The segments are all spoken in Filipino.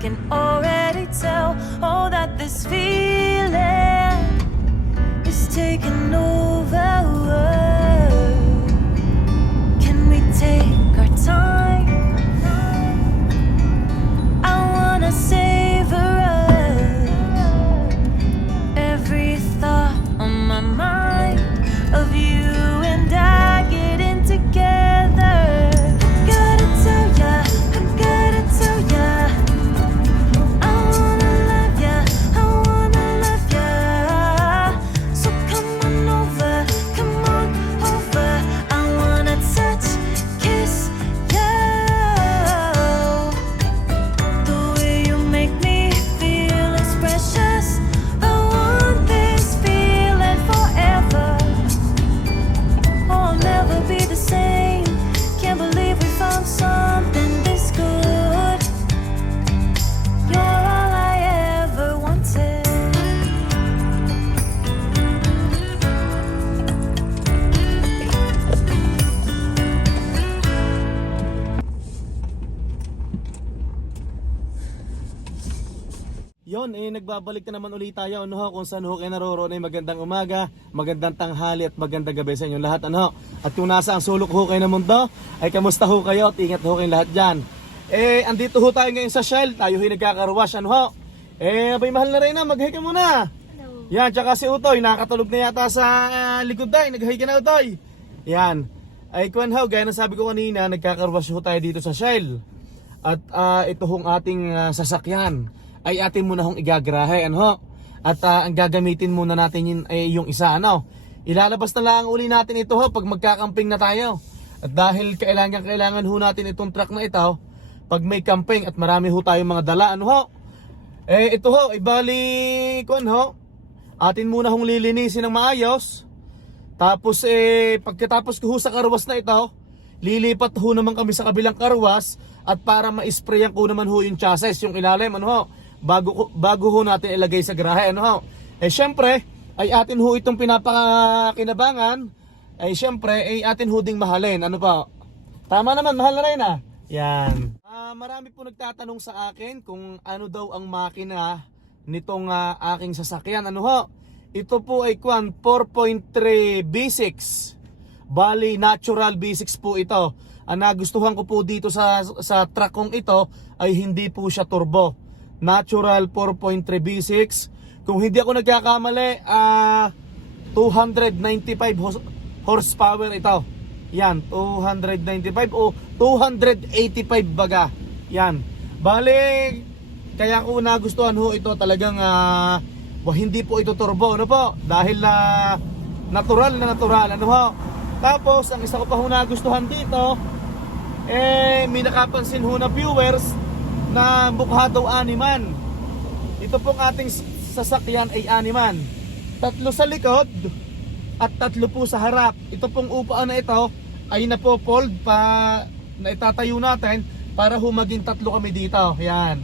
can already tell, oh, that this feeling is taking over. Can we take our time? I wanna savor us. Every thought on my mind of you and I getting together. Gotta tell ya, I gotta tell ya, I wanna love ya, I wanna love ya. So come on over, I wanna touch, kiss you. The way you make me feel is precious. I want this feeling forever. Oh, I'll never be the same. Can't believe we found something this good. You're all I ever wanted. Yon, nagbabalik na naman ulit tayo kung saan ho kayo naroroon ay magandang umaga, magandang tanghali at magandang gabi sa inyong lahat At kung nasa ang sulok ho kayo ng mundo, ay kamusta ho kayo at ingat ho kayong lahat dyan. Andito ho tayo ngayon sa Shell, tayo ho nagkakarwash abay mahal na rin mag-hi ka muna. Hello. Yan, tsaka si Utoy, nakatulog na yata sa likod tayo, nag-hi ka na Utoy. Yan, ay kuwan ho, gaya ng sabi ko kanina, nagkakarwash ho tayo dito sa Shell. At ito hong ating sasakyan ay atin muna hong igagrahe At ang gagamitin muna natin yun, ay yung isa Ilalabas na lang uli natin ito pag magkakamping na tayo. At dahil kailangan ho natin itong truck na ito pag may camping at marami ho tayong mga dala ito ibali atin muna hong lilinisin ng maayos. Tapos pagkatapos ko ho sa karwas na ito, lilipat ho naman kami sa kabilang karwas at para ma-sprayan ko naman ho yung chassis, yung ilalim bago ho natin ilagay sa garahe syempre ay atin ho itong pinapakinabangan ay syempre ay atin ho ding mahalin tama naman, mahal na rin yan. Marami po nagtatanong sa akin kung ano daw ang makina nitong aking sasakyan ito po ay 4.3 V6 bali natural V6 po ito. Ang nagustuhan ko po dito sa truck kong ito ay hindi po siya turbo, natural 4.3 V6. Kung hindi ako nagkakamali, 295 horsepower ito. Yan, 295 o 285 baga. Yan. Bale, kaya ko nagustuhan ho ito talagang hindi po ito turbo, dahil natural na natural, Tapos, ang isa ko pa ho nagustuhan dito, may nakapansin ho na viewers na mukha daw animan. Ito pong ating sasakyan ay animan. 3 sa likod at 3 po sa harap. Ito pong upaan na ito ay napopold pa na itatayo natin para ho maging 3 kami dito. Yan.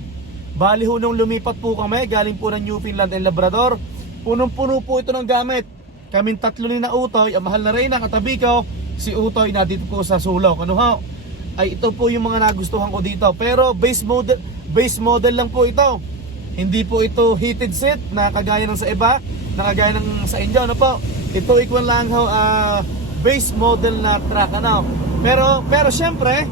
Bali ho nung lumipat po kami galing po ng Newfoundland and Labrador, punong-puno po ito ng gamit. Kaming 3 ni na Utoy, ang mahal na rin ang katabi ko, si Utoy na dito po sa sulok. Ay ito po yung mga nagustuhan ko dito. Pero base model lang po ito. Hindi po ito heated seat na kagaya ng sa iba, na kagaya ng sa inyo, Ito equal lang base model na truck, Pero syempre,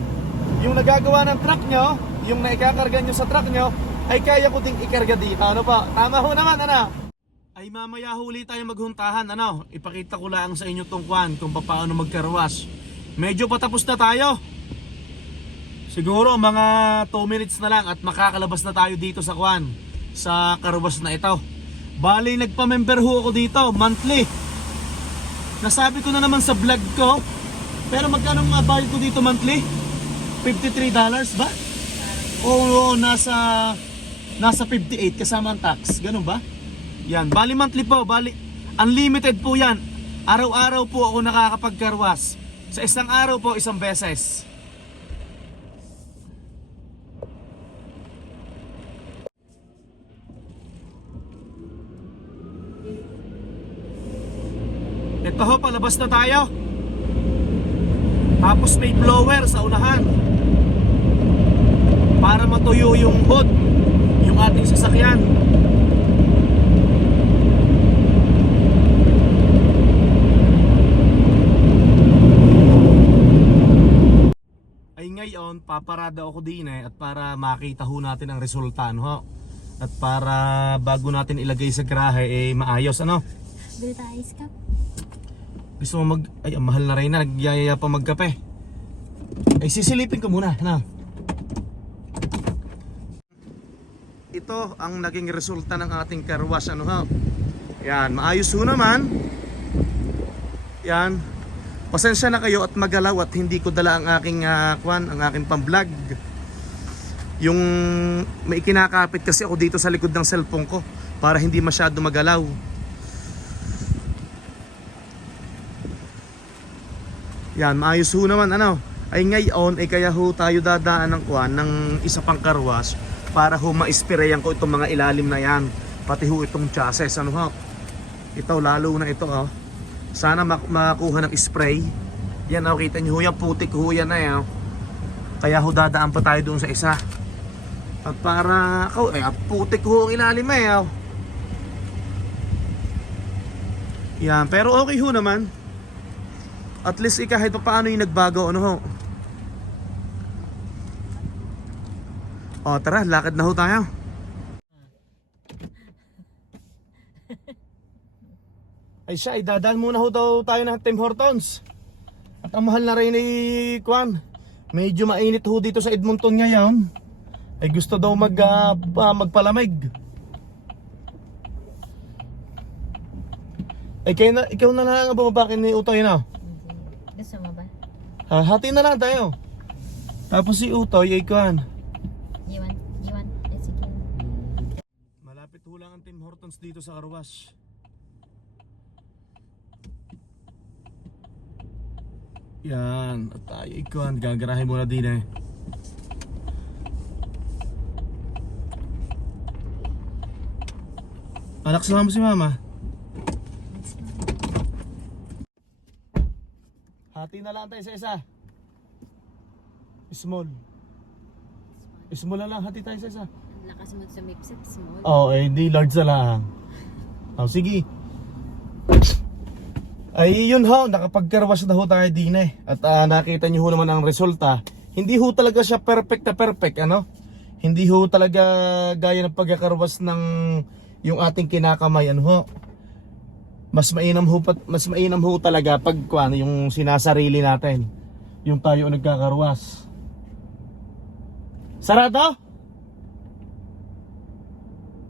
yung nagagawa ng truck nyo, yung naikakarga nyo sa truck nyo, ay kaya ko ding ikarga dito, Tama ho naman, Ay mamaya huli tayo maghuntahan, Ipakita ko lang sa inyo tong kung paano magkarwas. Medyo patapos na tayo. Siguro mga 2 minutes na lang at makakalabas na tayo dito sa sa karwas na ito. Bali, nagpa-member ho ako dito, monthly. Nasabi ko na naman sa vlog ko, pero magkano mga bayad ko dito monthly? $53 ba? Oo, nasa 58 kasama ang tax. Ganun ba? Yan, bali monthly po, bali unlimited po yan. Araw-araw po ako nakakapagkarwas. Sa isang araw po, isang beses. Ito ho, palabas na tayo. Tapos may blower sa unahan para matuyo yung hood. ating sasakyan. Ay ngayon, paparada ako din at para makita ho natin ang resulta, no? Ho? At para bago natin ilagay sa garahe, maayos, ano? Bili tayo ice cup. Gusto mo ay, ang mahal na rin na, nagyayaya pa magkape. Ay, sisilipin ko muna, ano? Ito ang naging resulta ng ating car wash, ano ho? Yan, maayos ho naman. Yan. Pasensya na kayo at magalaw at hindi ko dala ang aking ang aking pang-vlog. Yung may kinakapit kasi ako dito sa likod ng cellphone ko para hindi masyado magalaw. Yan, maayos ho naman, ano? Ay ngayon ay kaya ho tayo dadaan ng isa pang car wash para ho ma-sprayan ko itong mga ilalim na yan. Pati ho itong chassis, ano ho? Ito, lalo na ito, oh. Sana makuha ng spray. Yan, oh, kita nyo ho yan, putik ho yan na yan. Kaya ho dadaan pa tayo doon sa isa. At para, putik ho ang ilalim na yan. Yan, pero okay ho naman. At least kahit pa paano yung nagbago, ano ho. O tara, lakad na ho tayo. Ay siya, dadaan muna ho daw tayo ng Tim Hortons. At ang mahal na rin ni Kwan. Medyo mainit ho dito sa Edmonton ngayon. Ay gusto daw magpalamig. Ay ikaw na lang ang bumabakin ni Utoy na. Gusto mo ba? Hati na lang tayo. Tapos si Utoy ay Kwan. You want? Ay, sige. Malapit ho lang ang Tim Hortons dito sa car wash. Yan, at tayo ikon, gagarahin muna din eh. Anak, sama mo si mama. Hati na lang tayo sa isa. Small. Small na lang, hati tayo sa isa. Ang lakas mo sa mipsit, small. Oo, di large na lang. Sige. Ay yun ho, nakapagkarwas na ho tayo din eh. At nakita nyo ho naman ang resulta. Hindi ho talaga siya perfect na perfect, ano? Hindi ho talaga gaya ng pagkakarwas ng yung ating kinakamay, ano ho? Mas mainam ho talaga pag yung sinasarili natin. Yung tayo nagkakarwas. Sarado?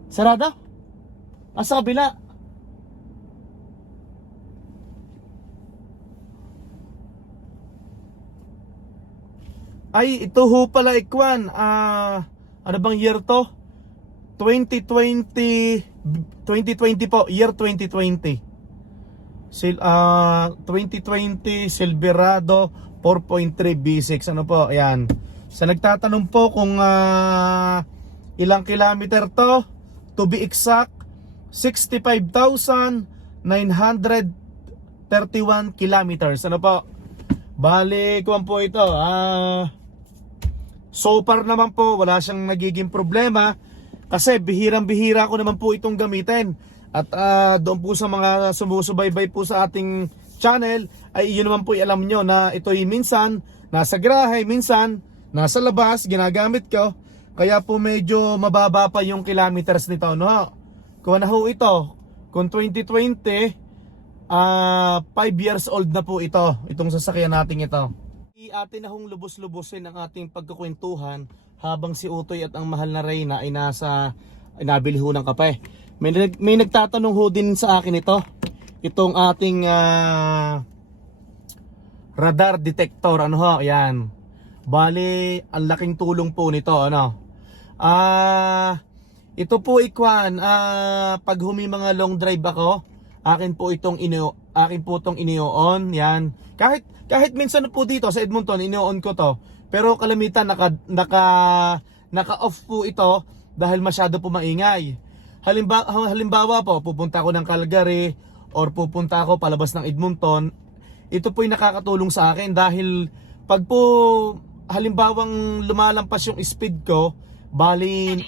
Sarado? Sa kabila. Ay, ito ho pala ikwan. Ano bang year to? 2020 po, year 2020. 2020 Silverado 4.3 V6. Ano po? Ayan. Sa nagtatanong po kung ilang kilometer to be exact, 65,931 kilometers. Ano po? Bale, kuwan po ito. So far naman po, wala siyang nagiging problema kasi bihirang-bihira ko naman po itong gamitin. At doon po sa mga sumusubaybay po sa ating channel, ay yun naman po alam nyo na ito'y minsan nasa garahe, minsan nasa labas, ginagamit ko. Kaya po medyo mababa pa yung kilometers nito, no? Kung na ho ito, kung 2020, 5 years old na po itong sasakyan natin ito. Atin na hong lubos-lubosin ang ating pagkukwentuhan habang si Utoy at ang mahal na Reyna ay nabili ho ng kape. May nagtatanong ho din sa akin itong ating radar detector, ano ho, yan. Bale, ang laking tulong po nito, ano. Ito po ikwan, pag mga long drive ako, akin po itong inio-on, yan. Kahit minsan po dito sa Edmonton, inio-on ko to. Pero kalamitan naka-off po ito dahil masyado po maingay. Halimbawa po, pupunta ako ng Calgary or pupunta ako palabas ng Edmonton, ito po'y nakakatulong sa akin dahil pag po halimbawang lumalampas yung speed ko, bali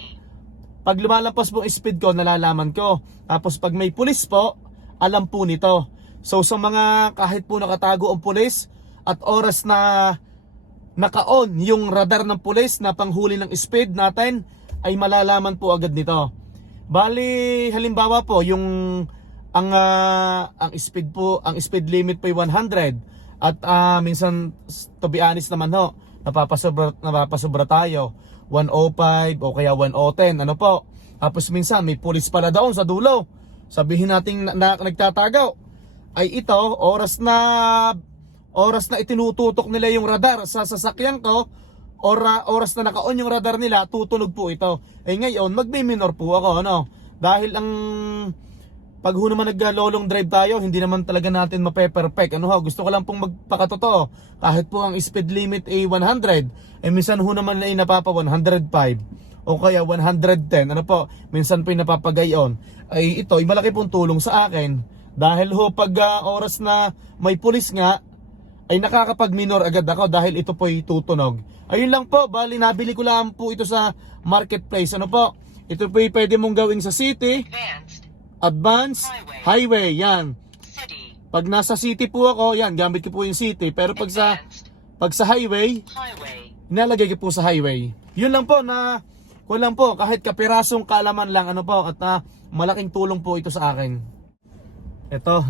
Pag lumalampas po ang speed ko, nalalaman ko. Tapos pag may pulis po, alam po nito. So sa mga kahit po nakatago ang pulis at oras na naka-on yung radar ng pulis na panghuli ng speed natin, ay malalaman po agad nito. Bali, halimbawa po, yung ang speed limit po ay 100 at minsan, to be honest naman ho, napapasobra tayo 105 o kaya 110, ano po. Tapos minsan may pulis pala doon sa dulo, sabihin natin na nagtatagaw, ay ito oras na itinututok nila yung radar sa sasakyan ko, oras na naka-on yung radar nila, tutunog po ito. Eh ngayon, magme-minor po ako, ano? Dahil ang pag ho naman nag-lolong drive tayo, hindi naman talaga natin mape-perfect. Ano ho, gusto ko lang pong magpakatotoo. Kahit po ang speed limit ay 100, eh minsan ho naman ay napapa 105 o kaya 110. Ano po, minsan po ay napapagayon. Ay ito, ay malaki pong tulong sa akin. Dahil ho pag oras na may pulis nga, ay nakakapag-minor agad ako dahil ito po ay tutunog. Ayun lang po, bali nabili ko lang po ito sa marketplace. Ano po? Ito po ay pwede mong gawing sa city, advanced, highway, yan. Pag nasa city po ako, yan, gamit ko po yung city. Pero pag sa highway, nilalagay ko po sa highway. Yun lang po na, kulang po, kahit kapirasong kaalaman lang, ano po, at malaking tulong po ito sa akin. Ito,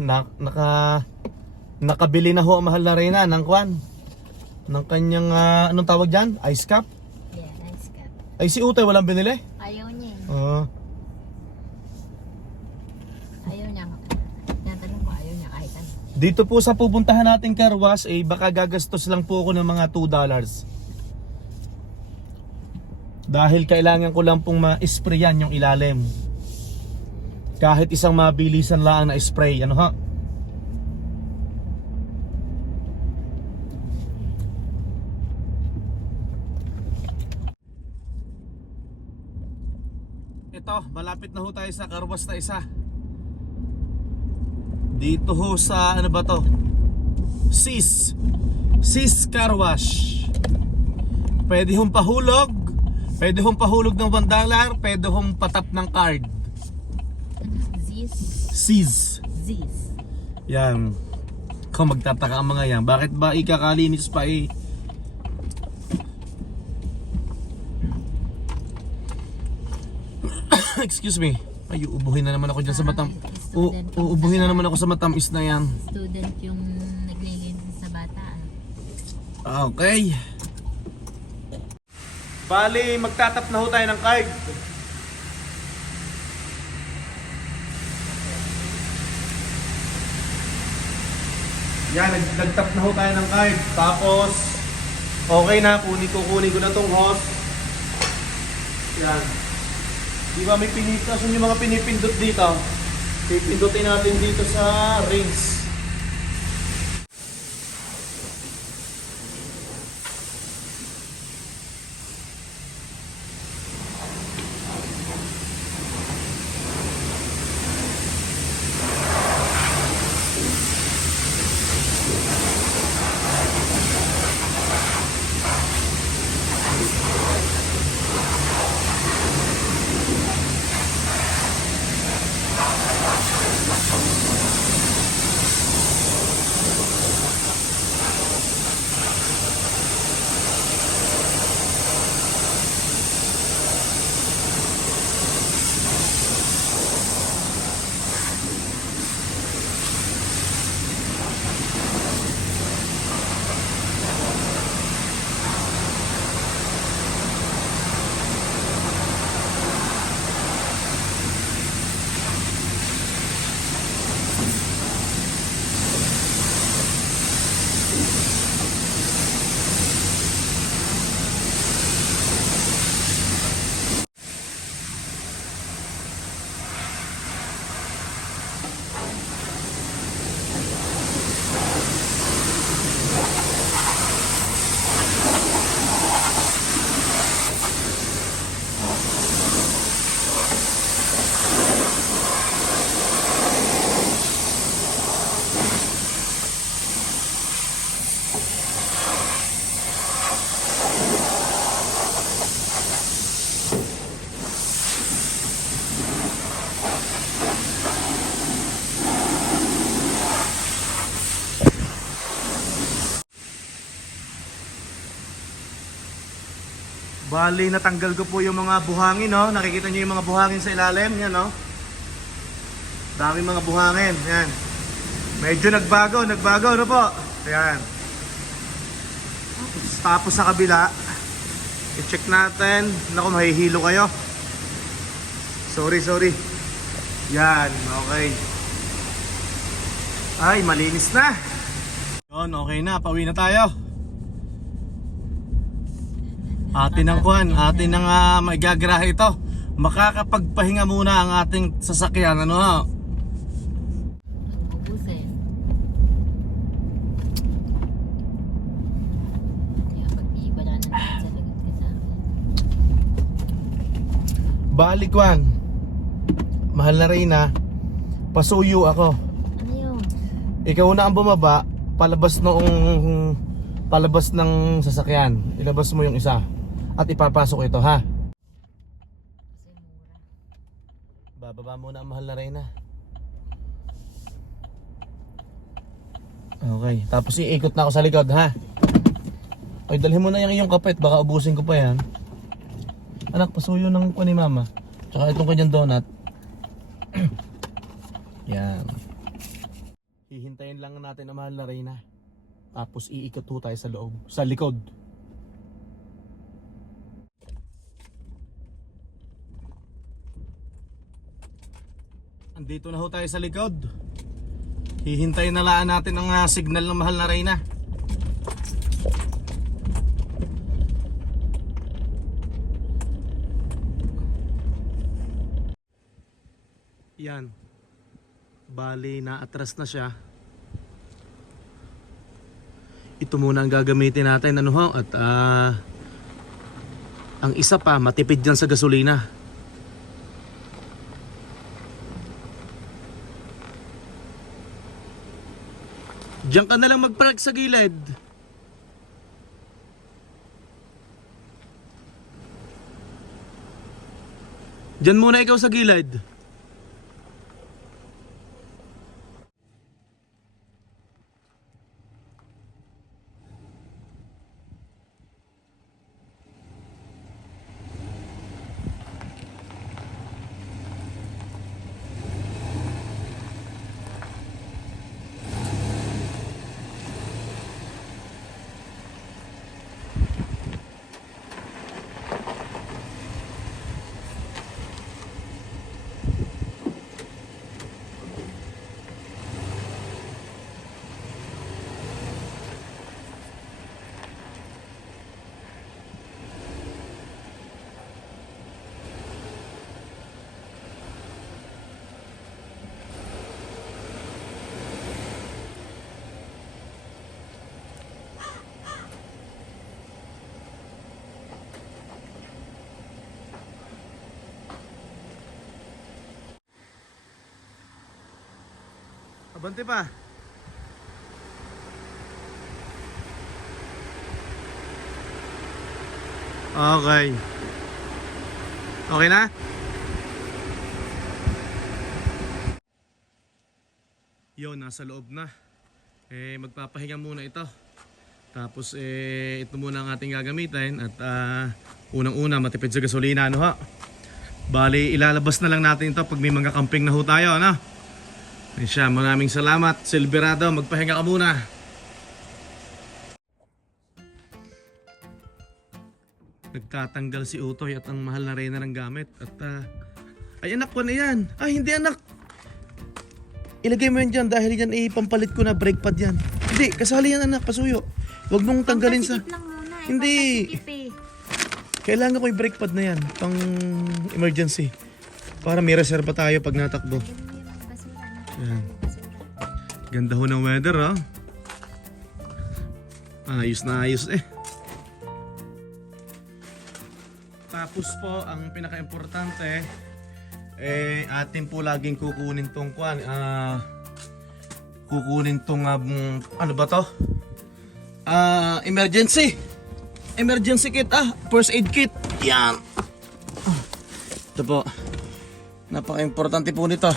nakabili na ho ang mahal na Reyna ng kwan. Ng kanyang, anong tawag dyan? Ice cup? Yeah, ice cup. Ay, si Utay walang binili? Ayaw niya eh. Oo. Ayaw niya. Tinatanong ko, ayaw niya kahit ano. Dito po sa pupuntahan nating car wash, eh baka gagastos lang po ako ng mga $2. Dahil kailangan ko lang pong ma-sprayan yung ilalim. Kahit isang mabilisan lang na spray, ano ha? Ito, malapit na ho tayo sa car wash na isa. Dito ho sa, ano ba to? Sis Car Wash. Pwede hong pahulog ng $1, pwede hong patap ng card. Sis. Yan. Kung magtataka ang mga yan, bakit ba ikakalinis pa eh? Excuse me. Ay, uubuhin na naman ako dyan sa uubuhin na naman ako sa matamis na yan. Student yung naglilinis sa bata. Okay. Bali, magtatap na ho tayo ng card. Yan, nagtap na ho tayo ng card. Tapos, okay na, kunin ko na tong hose. Yan. Di ba may pinipindutin yung mga pinipindot dito? Pipindutin natin dito sa rings. Bali, natanggal ko po yung mga buhangin, no? Nakikita nyo yung mga buhangin sa ilalim, yan, no? Daming mga buhangin, yan. Medyo nagbago, ano po? Yan. Tapos sa kabila, i-check natin. Naku, mahihilo kayo. Sorry. Yan, okay. Ay, malinis na. Yun, okay na, pauwi na tayo. Atin ang magagarahe ito. Makakapagpahinga muna ang ating sasakyan, ano ha? Ubusin. Kaya pag-iiba na natin sa likod ka sa akin. Balik, Juan. Mahal na Reyna, pasuyo ako. Ano yun? Ikaw na ang bumaba, palabas ng sasakyan. Ilabas mo yung isa at ipapasok ito, ha? Kasi mura. Bababa muna ang mahal na Reyna. Okay, tapos iikot na ako sa likod, ha? Ay, dalhin mo na yung iyong kapit, baka ubusin ko pa yan. Anak, pasuyo ng kuha ni mama. Tsaka itong kanyang donut. Yan. Hihintayin lang natin ang mahal na Reyna. Tapos iikot ho tayo sa loob, sa likod. Andito na ho tayo sa likod. Hihintayin na laan natin ang signal ng mahal na Reyna. Yan. Bali, naatras na siya. Ito muna ang gagamitin natin, ano ho? At ang isa pa, matipid dyan sa gasolina. Diyan ka na lang mag-park sa gilid. Diyan muna ikaw sa gilid. Abante pa. Okay. Okay na? Yo, nasa loob na. Magpapahinga muna ito. Tapos ito muna ang ating gagamitin. At unang-una, matipid sa gasolina, ano ha? Bali, ilalabas na lang natin ito pag may mga camping na ho tayo, ano? Siya, maraming salamat. Silverado, magpahinga ka muna. Nagtatanggal si Utoy at ang mahal na Reyna ng gamit. At ay anak ko na yan. Ay hindi anak. Ilagay mo yan dyan dahil yan pampalit ko na brake pad yan. Hindi, kasali yan anak, pasuyo. Huwag mong tanggalin sa... Pampasikip lang muna eh. Hindi. Pampasikip eh. Kailangan ko yung brake pad na yan. Pang emergency. Para may reserva tayo pag natakbo. Yan. Ganda ho ng weather, oh. Ayos na ayos eh. Tapos po, ang pinaka-importante atin po laging kukunin tong ano ba to? Emergency kit, first aid kit. Yan. Ito po. Napaka-importante po nito.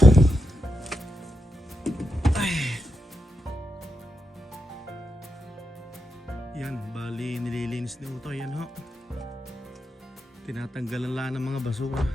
Yan, bali nililinis ni Utoy yan ho. Tinatanggalan lang ng mga basura.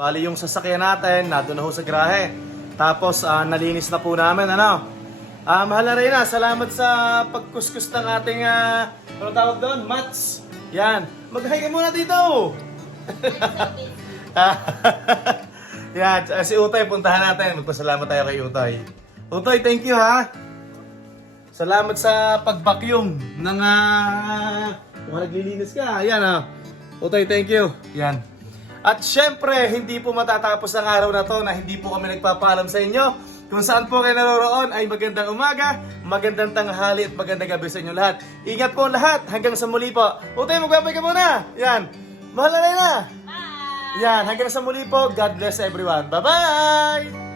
Bali yung sasakyan natin, nandun na ho sa garahe. Tapos nalinis na po namin, ano. Mahal na rin salamat sa pagkuskus ng ating, ano tawag doon? Mats. Yan. Mag-hi ka muna dito. Yan, si Utoy, puntahan natin. Magpasalamat tayo kay Utoy. Utoy, thank you ha. Salamat sa pag-vacuum ng, kung naglilinis ka. Yan ha. Utoy, thank you. Yan. At syempre, hindi po matatapos ang araw na to na hindi po kami nagpapaalam sa inyo. Kung saan po kayo naroroon ay magandang umaga, magandang tanghali at magandang gabi sa inyo lahat. Ingat po lahat hanggang sa muli po. Utoy, magbabay ka muna. Yan. Mahal na rin na. Yan, hanggang sa muli po. God bless everyone. Bye-bye!